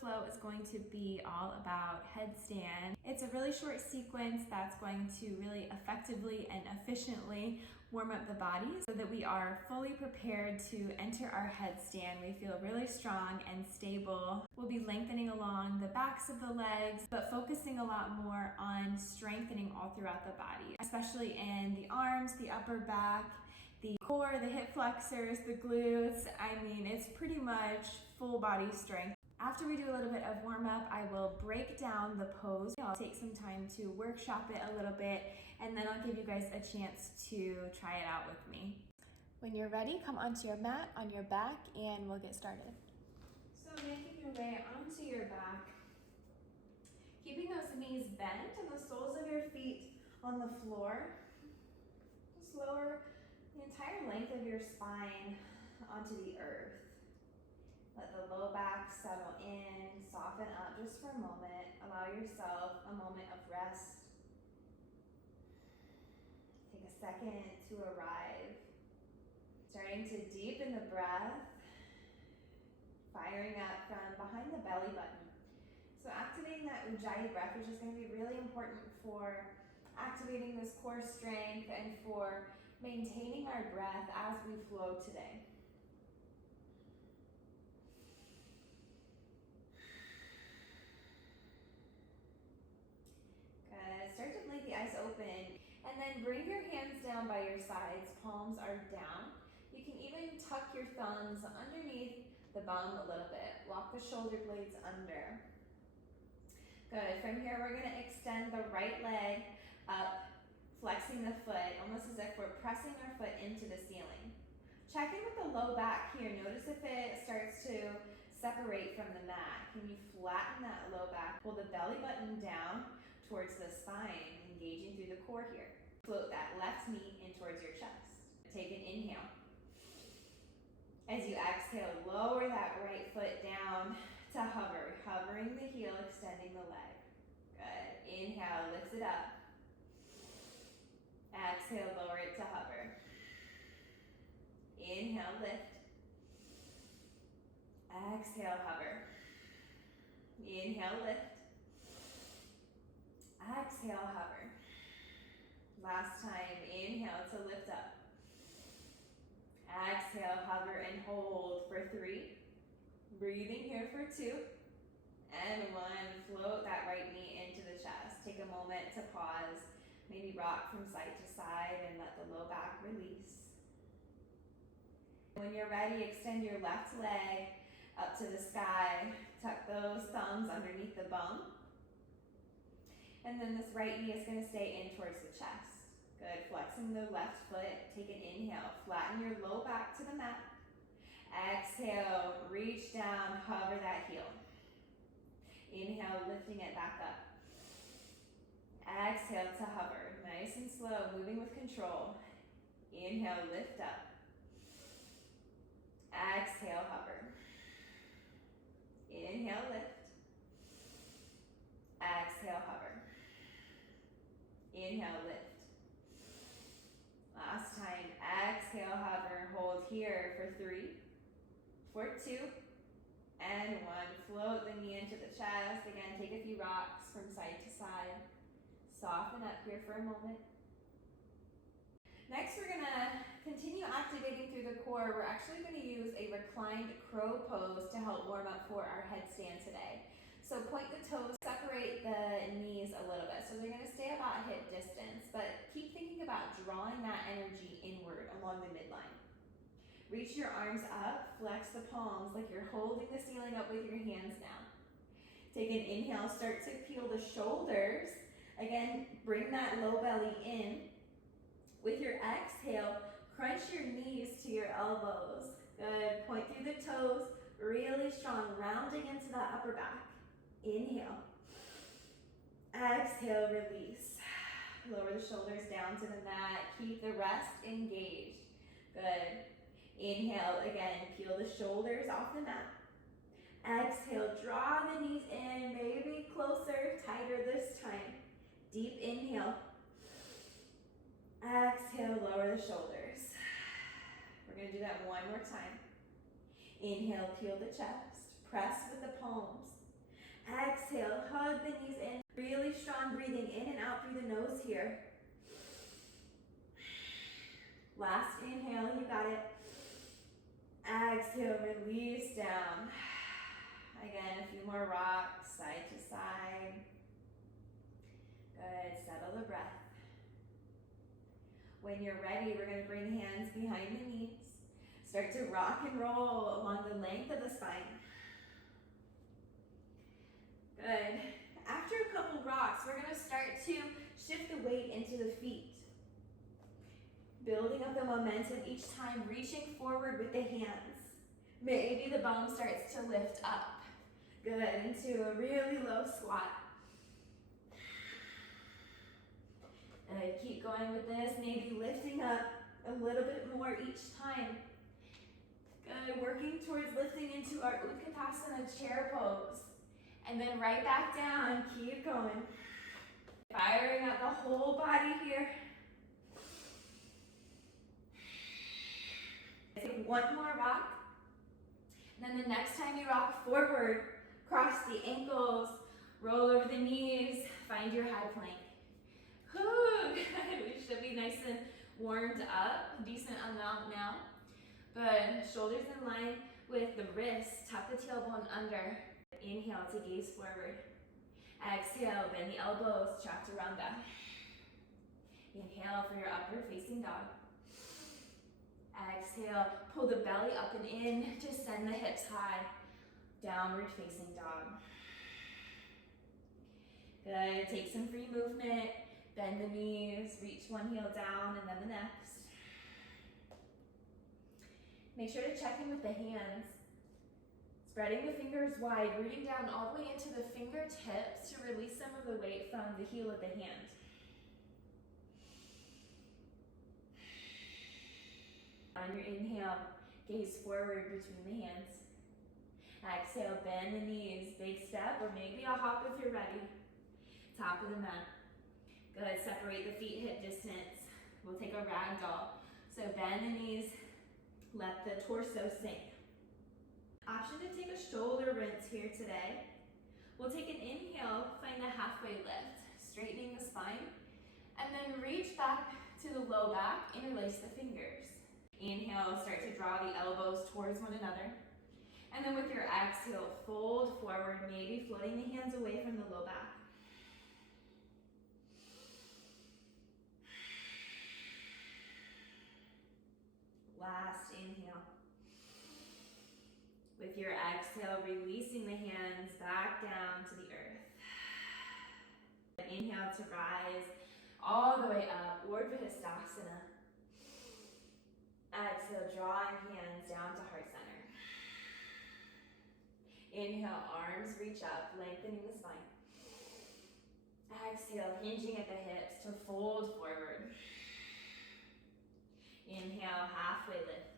flow is going to be all about headstand. It's a really short sequence that's going to really effectively and efficiently warm up the body so that we are fully prepared to enter our headstand. We feel really strong and stable. We'll be lengthening along the backs of the legs, but focusing a lot more on strengthening all throughout the body, especially in the arms, the upper back, the core, the hip flexors, the glutes. I mean, it's pretty much full body strength. After we do a little bit of warm up, I will break down the pose. I'll take some time to workshop it a little bit, and then I'll give you guys a chance to try it out with me. When you're ready, come onto your mat on your back and we'll get started. So making your way onto your back, keeping those knees bent and the soles of your feet on the floor. Just lower the entire length of your spine onto the earth. Let the low back settle in, soften up just for a moment. Allow yourself a moment of rest. Take a second to arrive. Starting to deepen the breath, firing up from behind the belly button. So activating that Ujjayi breath, which is going to be really important for activating this core strength and for maintaining our breath as we flow today. Good. Start to blink the eyes open, and then bring your hands down by your sides. Palms are down. You can even tuck your thumbs underneath the bum a little bit. Walk the shoulder blades under. Good. From here, we're going to extend the right leg up, flexing the foot, almost as if we're pressing our foot into the ceiling. Check in with the low back here. Notice if it starts to separate from the mat. Can you flatten that low back? Pull the belly button down towards the spine, engaging through the core here. Float that left knee in towards your chest. Take an inhale. As you exhale, lower that right foot down to hover, hovering the heel, extending the leg. Good. Inhale, lift it up. Exhale, lower it to hover. Inhale, lift. Exhale, hover. Inhale, lift. Exhale, hover. Last time, inhale to lift up. Exhale, hover and hold for 3. Breathing here for 2. And 1. Float that right knee into the chest. Take a moment to pause. Maybe rock from side to side and let the low back release. When you're ready, extend your left leg up to the sky. Tuck those thumbs underneath the bum. And then this right knee is going to stay in towards the chest. Good. Flexing the left foot. Take an inhale. Flatten your low back to the mat. Exhale. Reach down. Hover that heel. Inhale, lifting it back up. Exhale to hover. Nice and slow. Moving with control. Inhale, lift up. Exhale, hover. Inhale, lift. Exhale, hover. Inhale, lift. Last time, exhale, hover, hold here for 3, for 2, and 1. Float the knee into the chest. Again, take a few rocks from side to side. Soften up here for a moment. Next, we're going to continue activating through the core. We're actually going to use a reclined crow pose to help warm up for our headstand today. So point the toes, separate the knees a little bit. So they're going to stay about hip distance, but keep thinking about drawing that energy inward along the midline. Reach your arms up, flex the palms like you're holding the ceiling up with your hands now. Take an inhale, start to peel the shoulders. Again, bring that low belly in. With your exhale, crunch your knees to your elbows. Good. Point through the toes, really strong, rounding into that upper back. Inhale. Exhale, release. Lower the shoulders down to the mat. Keep the rest engaged. Good. Inhale, again, peel the shoulders off the mat. Exhale, draw the knees in, maybe closer, tighter this time. Deep inhale. Exhale, lower the shoulders. We're going to do that one more time. Inhale, peel the chest. Press with the palms. Exhale, hug the knees in. Really strong breathing in and out through the nose here. Last inhale, you got it. Exhale, release down. Again, a few more rocks, side to side. Good, settle the breath. When you're ready, we're gonna bring hands behind the knees. Start to rock and roll along the length of the spine. Good. After a couple rocks, we're gonna start to shift the weight into the feet. Building up the momentum each time, reaching forward with the hands. Maybe the bum starts to lift up. Good, into a really low squat. Good, keep going with this, maybe lifting up a little bit more each time. Good, working towards lifting into our Utkatasana chair pose. And then right back down, keep going. Firing up the whole body here. Take one more rock. And then the next time you rock forward, cross the ankles, roll over the knees, find your high plank. Whew, good. We should be nice and warmed up, decent amount now. Good, shoulders in line with the wrists, tuck the tailbone under. Inhale to gaze forward. Exhale, bend the elbows, chaturanga. Inhale for your upward facing dog. Exhale, pull the belly up and in, just send the hips high. Downward facing dog. Good, take some free movement. Bend the knees, reach one heel down and then the next. Make sure to check in with the hands. Spreading the fingers wide, rooting down all the way into the fingertips to release some of the weight from the heel of the hand. On your inhale, gaze forward between the hands. Exhale, bend the knees, big step, or maybe a hop if you're ready. Top of the mat. Good, separate the feet hip distance. We'll take a ragdoll. So bend the knees, let the torso sink. Option to take a shoulder rinse here today. We'll take an inhale, find a halfway lift, straightening the spine, and then reach back to the low back, interlace the fingers. Inhale, start to draw the elbows towards one another. And then with your exhale, fold forward, maybe floating the hands away from the low back. Last inhale. With your exhale, releasing the hands back down to the earth. Inhale to rise all the way up, HEADSTAND. Exhale, drawing hands down to heart center. Inhale, arms reach up, lengthening the spine. Exhale, hinging at the hips to fold forward. Inhale, halfway lift.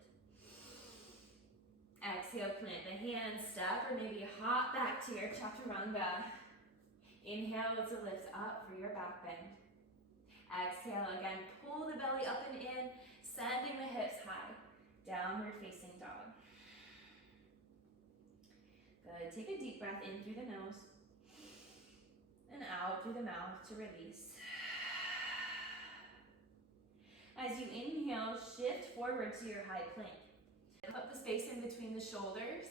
Exhale, plant the hands, step, or maybe hop back to your chaturanga. Inhale to lift up for your back bend. Exhale, again, pull the belly up and in, sending the hips high. Downward facing dog. Good, take a deep breath in through the nose and out through the mouth to release. As you inhale, shift forward to your high plank. Up the space in between the shoulders.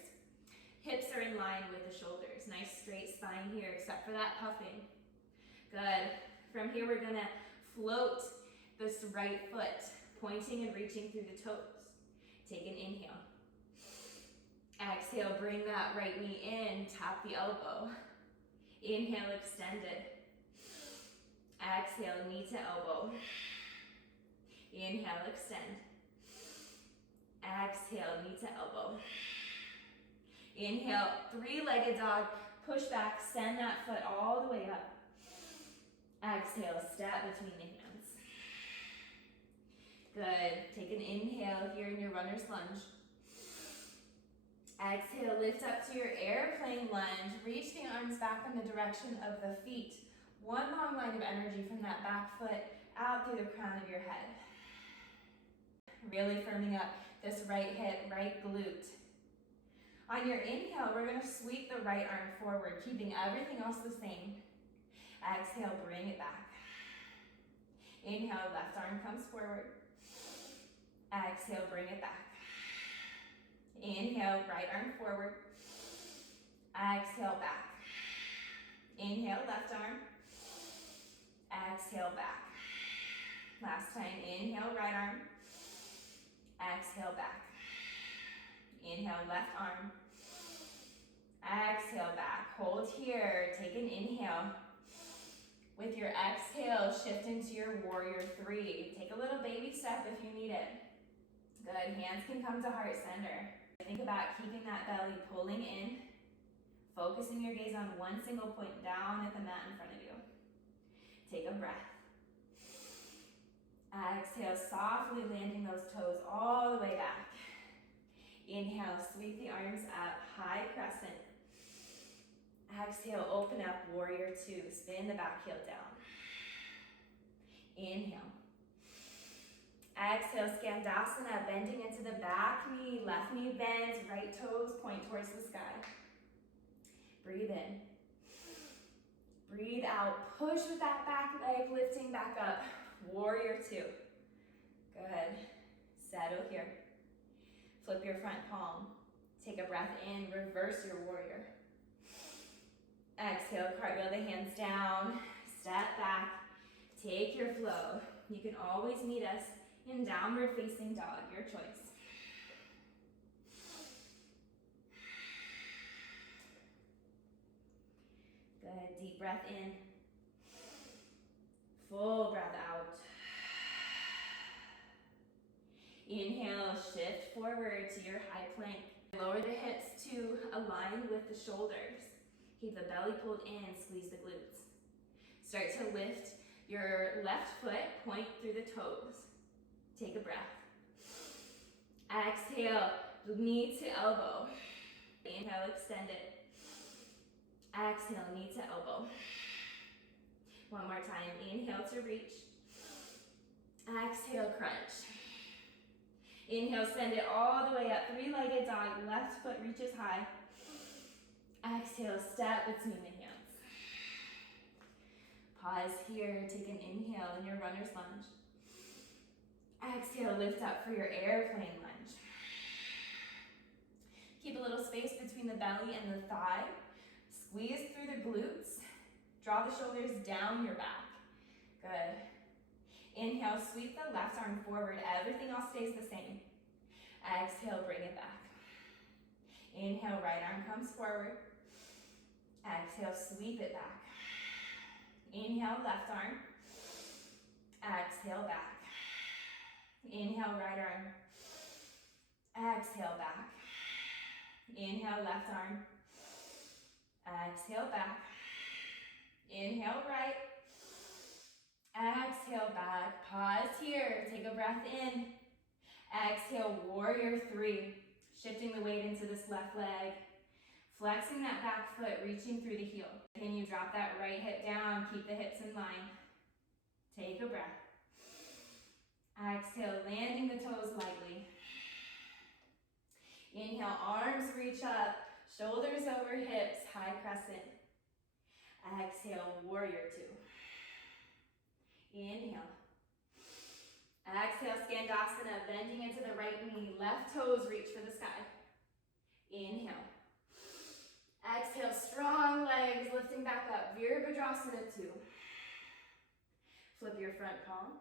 Hips are in line with the shoulders. Nice straight spine here, except for that puffing. Good. From here, we're gonna float this right foot, pointing and reaching through the toes. Take an inhale. Exhale, bring that right knee in, tap the elbow. Inhale, extend it. Exhale, knee to elbow. Inhale, extend. Exhale, knee to elbow. Inhale, three-legged dog. Push back, send that foot all the way up. Exhale, step between the hands. Good. Take an inhale here in your runner's lunge. Exhale, lift up to your airplane lunge. Reach the arms back in the direction of the feet. One long line of energy from that back foot out through the crown of your head. Really firming up this right hip, right glute. On your inhale, we're gonna sweep the right arm forward, keeping everything else the same. Exhale, bring it back. Inhale, left arm comes forward. Exhale, bring it back. Inhale, right arm forward. Exhale, back. Inhale, left arm. Exhale, back. Last time, inhale, right arm. Exhale, back. Inhale, left arm. Exhale, back. Hold here. Take an inhale. With your exhale, shift into your warrior three. Take a little baby step if you need it. Good. Hands can come to heart center. Think about keeping that belly pulling in, focusing your gaze on one single point down at the mat in front of you. Take a breath. Exhale, softly landing those toes all the way back. Inhale, sweep the arms up, high crescent. Exhale, open up, warrior two. Spin the back heel down. Inhale. Exhale, skandasana, bending into the back knee, left knee bends, right toes point towards the sky. Breathe in. Breathe out, push with that back leg, lifting back up. Warrior two. Good. Settle here. Flip your front palm. Take a breath in, reverse your warrior. Exhale, cartwheel the hands down, step back, take your flow. You can always meet us in downward facing dog, your choice. Good, deep breath in. Full breath out. Inhale, shift forward to your high plank. Lower the hips to align with the shoulders. Keep the belly pulled in, squeeze the glutes. Start to lift your left foot, point through the toes. Take a breath. Exhale, knee to elbow. Inhale, extend it. Exhale, knee to elbow. One more time, inhale to reach. Exhale, crunch. Inhale, send it all the way up, three-legged dog, left foot reaches high. Exhale, step between the hands. Pause here, take an inhale in your runner's lunge. Exhale, lift up for your airplane lunge. Keep a little space between the belly and the thigh. Squeeze through the glutes. Draw the shoulders down your back. Good. Inhale, sweep the left arm forward. Everything else stays the same. Exhale, bring it back. Inhale, right arm comes forward. Exhale, sweep it back. Inhale, left arm. Exhale, back. Inhale, right arm. Exhale, back. Inhale, left arm. Exhale, back. Inhale, right. Exhale, back. Pause here. Take a breath in. Exhale, warrior three. Shifting the weight into this left leg. Flexing that back foot, reaching through the heel. Can you drop that right hip down? Keep the hips in line. Take a breath. Exhale, landing the toes lightly. Inhale, arms reach up, shoulders over hips, high crescent. Exhale, warrior two. Inhale. Exhale, skandasana, bending into the right knee, left toes reach for the sky. Inhale. Exhale, strong legs, lifting back up, Virabhadrasana 2. Flip your front palm.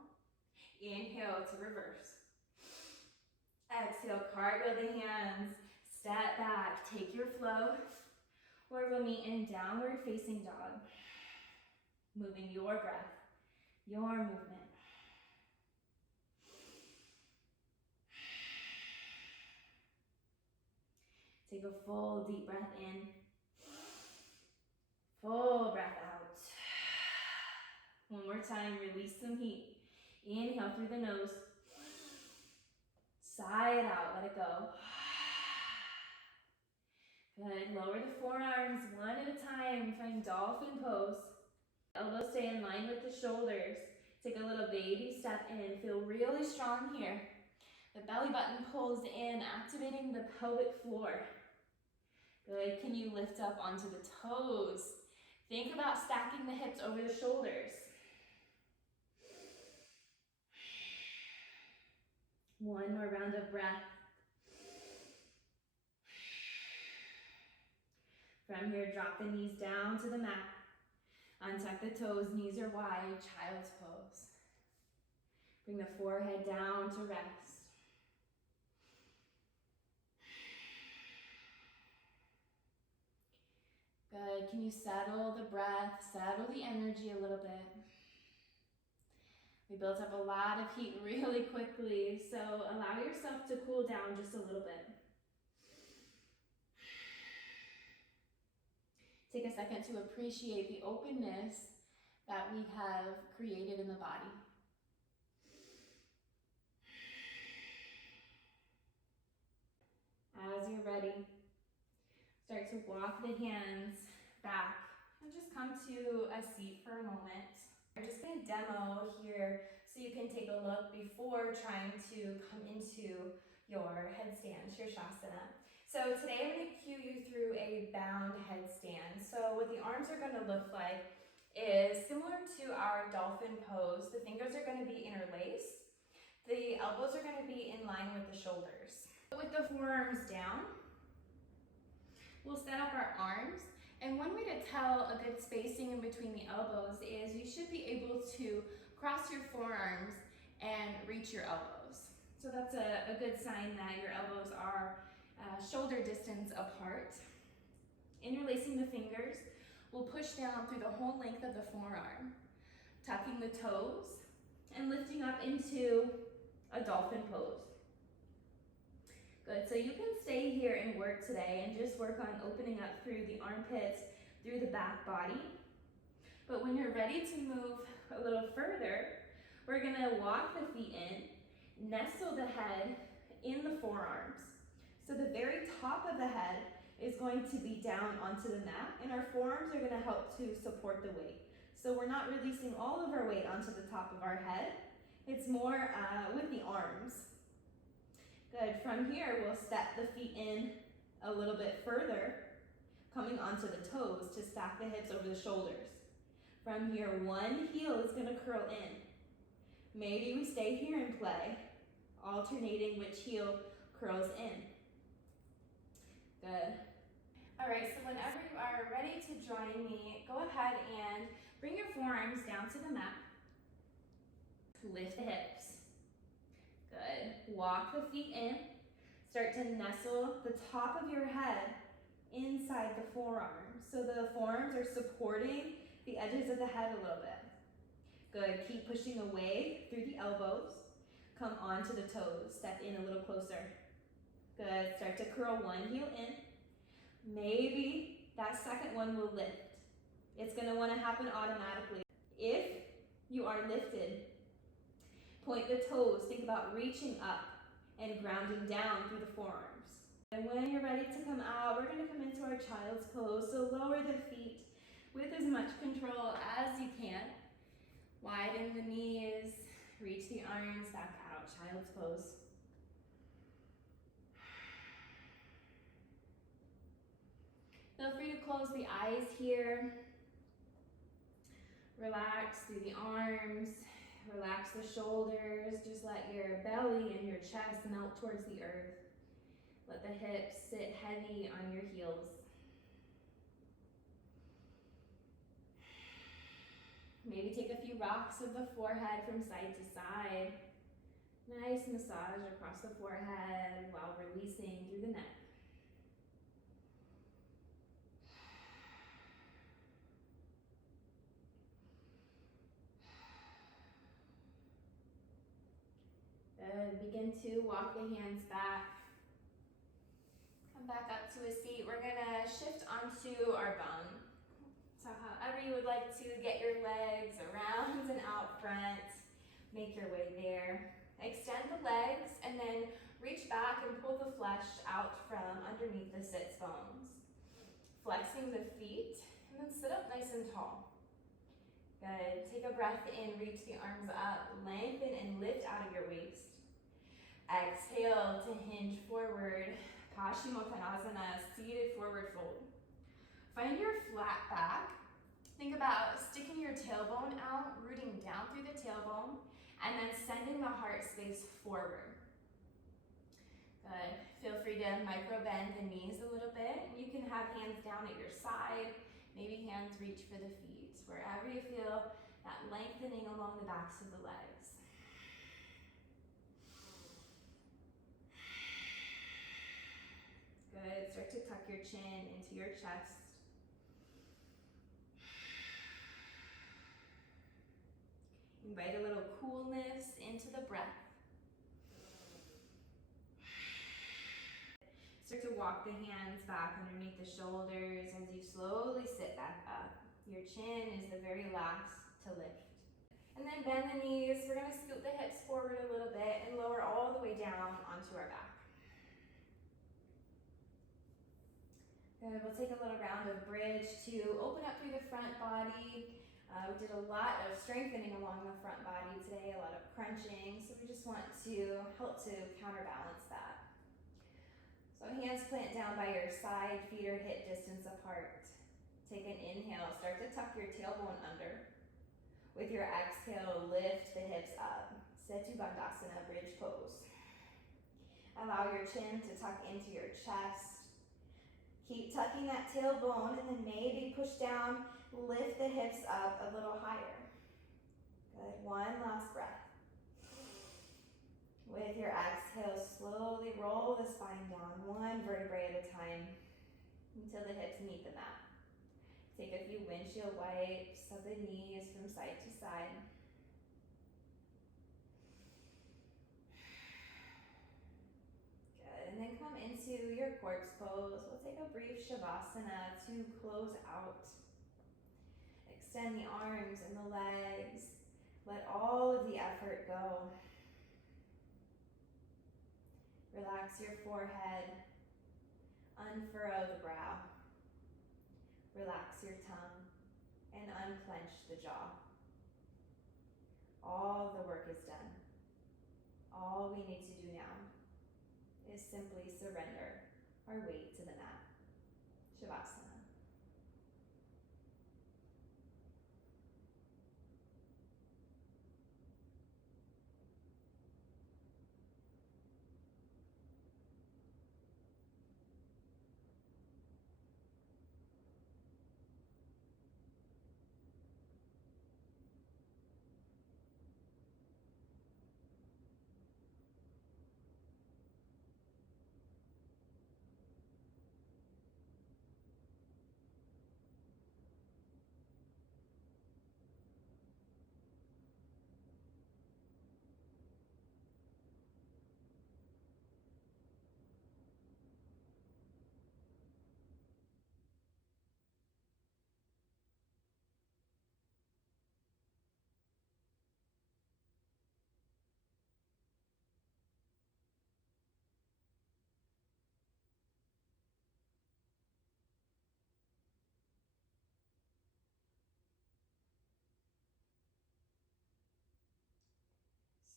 Inhale to reverse. Exhale, cartwheel the hands, step back, take your flow, or we'll meet in downward facing dog. Moving your breath, your movement. Take a full deep breath in, full breath out. One more time, release some heat. Inhale through the nose. Sigh it out, let it go. Good, lower the forearms one at a time. Find dolphin pose. Elbows stay in line with the shoulders. Take a little baby step in. Feel really strong here. The belly button pulls in, activating the pelvic floor. Good. Can you lift up onto the toes? Think about stacking the hips over the shoulders. One more round of breath. From here, drop the knees down to the mat. Untuck the toes, knees are wide, child's pose. Bring the forehead down to rest. Good. Can you settle the breath, settle the energy a little bit? We built up a lot of heat really quickly, so allow yourself to cool down just a little bit. Take a second to appreciate the openness that we have created in the body. As you're ready, start to walk the hands back and just come to a seat for a moment. We're just going to demo here so you can take a look before trying to come into your headstand, sirsasana. So today I'm going to cue you through a bound headstand. So what the arms are going to look like is similar to our dolphin pose. The fingers are going to be interlaced. The elbows are going to be in line with the shoulders. With the forearms down, we'll set up our arms. And one way to tell a good spacing in between the elbows is you should be able to cross your forearms and reach your elbows. So that's a good sign that your elbows are shoulder distance apart. Interlacing the fingers, we'll push down through the whole length of the forearm, tucking the toes and lifting up into a dolphin pose. Good, so you can stay here and work today and just work on opening up through the armpits, through the back body. But when you're ready to move a little further, we're gonna walk the feet in, nestle the head in the forearms. So the very top of the head is going to be down onto the mat, and our forearms are gonna help to support the weight. So we're not releasing all of our weight onto the top of our head. It's more with the arms. Good, from here we'll step the feet in a little bit further, coming onto the toes to stack the hips over the shoulders. From here, one heel is gonna curl in. Maybe we stay here and play, alternating which heel curls in. Good. All right, so whenever you are ready to join me, go ahead and bring your forearms down to the mat. Lift the hips. Good. Walk the feet in. Start to nestle the top of your head inside the forearms. So the forearms are supporting the edges of the head a little bit. Good. Keep pushing away through the elbows. Come onto the toes. Step in a little closer. Good. Start to curl one heel in. Maybe that second one will lift. It's going to want to happen automatically. If you are lifted, point the toes. Think about reaching up and grounding down through the forearms. And when you're ready to come out, we're going to come into our child's pose. So lower the feet with as much control as you can. Widen the knees, reach the arms back out, child's pose. Feel free to close the eyes here. Relax through the arms, relax the shoulders. Just let your belly and your chest melt towards the earth. Let the hips sit heavy on your heels. Maybe take a few rocks of the forehead from side to side. Nice massage across the forehead while releasing through the neck. Good. Begin to walk the hands back. Come back up to a seat. We're gonna shift onto our bone. So however you would like to get your legs around and out front, make your way there. Extend the legs and then reach back and pull the flesh out from underneath the sits bones. Flexing the feet and then sit up nice and tall. Good. Take a breath in, reach the arms up, lengthen and lift out of your waist. Exhale to hinge forward. Paschimottanasana, seated forward forward fold. Find your flat back. Think about sticking your tailbone out, rooting down through the tailbone, and then sending the heart space forward. Good. Feel free to micro bend the knees a little bit. You can have hands down at your side, maybe hands reach for the feet, wherever you feel that lengthening along the backs of the legs. Good. Start to tuck your chin into your chest. Invite a little coolness into the breath. Start to walk the hands back underneath the shoulders as you slowly sit back up. Your chin is the very last to lift. And then bend the knees. We're going to scoot the hips forward a little bit and lower all the way down onto our back. Good. We'll take a little round of bridge to open up through the front body. We did a lot of strengthening along the front body today, a lot of crunching, so we just want to help to counterbalance that. So hands plant down by your side, feet are hip distance apart. Take an inhale, start to tuck your tailbone under. With your exhale, lift the hips up. Setu Bandhasana, bridge pose. Allow your chin to tuck into your chest. Keep tucking that tailbone and then maybe push down, lift the hips up a little higher. Good, one last breath. With your exhale, slowly roll the spine down, one vertebrae at a time, until the hips meet the mat. Take a few windshield wipes of the knees from side to side. Good, and then come into your corpse pose. We'll take a brief shavasana to close out. Extend the arms and the legs. Let all of the effort go. Relax your forehead. Unfurrow the brow. Relax your tongue and unclench the jaw. All the work is done. All we need to do now is simply surrender our weight to the mat. Shavasana.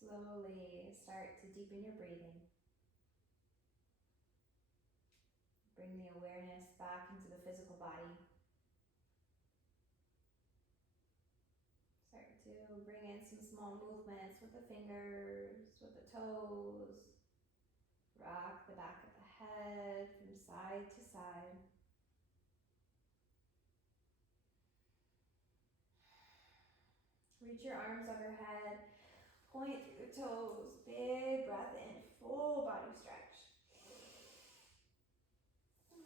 Slowly start to deepen your breathing. Bring the awareness back into the physical body. Start to bring in some small movements with the fingers, with the toes. Rock the back of the head from side to side. Reach your arms overhead. Point through the toes. Big breath in. Full body stretch.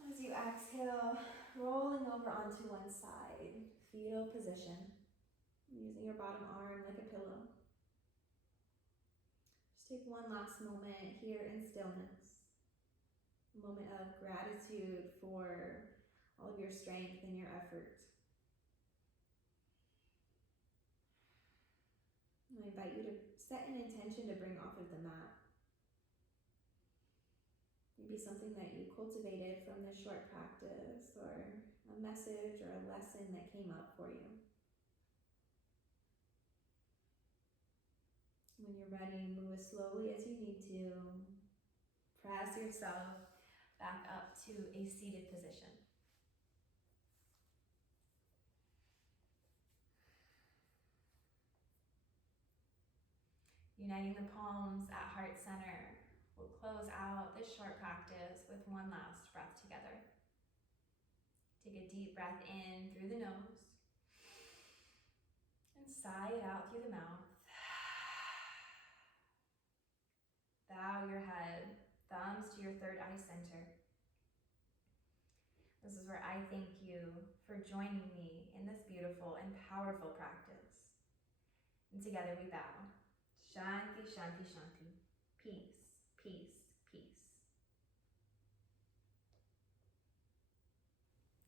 As you exhale, rolling over onto one side. Fetal position. Using your bottom arm like a pillow. Just take one last moment here in stillness. A moment of gratitude for all of your strength and your effort. I invite you to set an intention to bring off of the mat. Maybe something that you cultivated from this short practice, or a message or a lesson that came up for you. When you're ready, move as slowly as you need to. Press yourself back up to a seated position. Uniting the palms at heart center, we'll close out this short practice with one last breath together. Take a deep breath in through the nose and sigh it out through the mouth. Bow your head, thumbs to your third eye center. This is where I thank you for joining me in this beautiful and powerful practice. And together we bow. Shanti, shanti, shanti. Peace, peace, peace.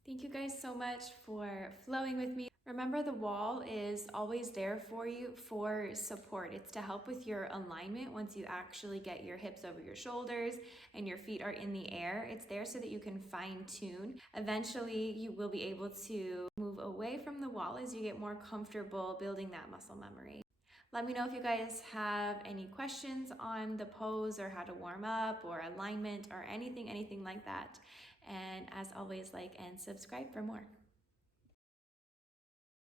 Thank you guys so much for flowing with me. Remember, the wall is always there for you for support. It's to help with your alignment once you actually get your hips over your shoulders and your feet are in the air. It's there so that you can fine tune. Eventually, you will be able to move away from the wall as you get more comfortable building that muscle memory. Let me know if you guys have any questions on the pose or how to warm up or alignment or anything like that. And as always, like and subscribe for more.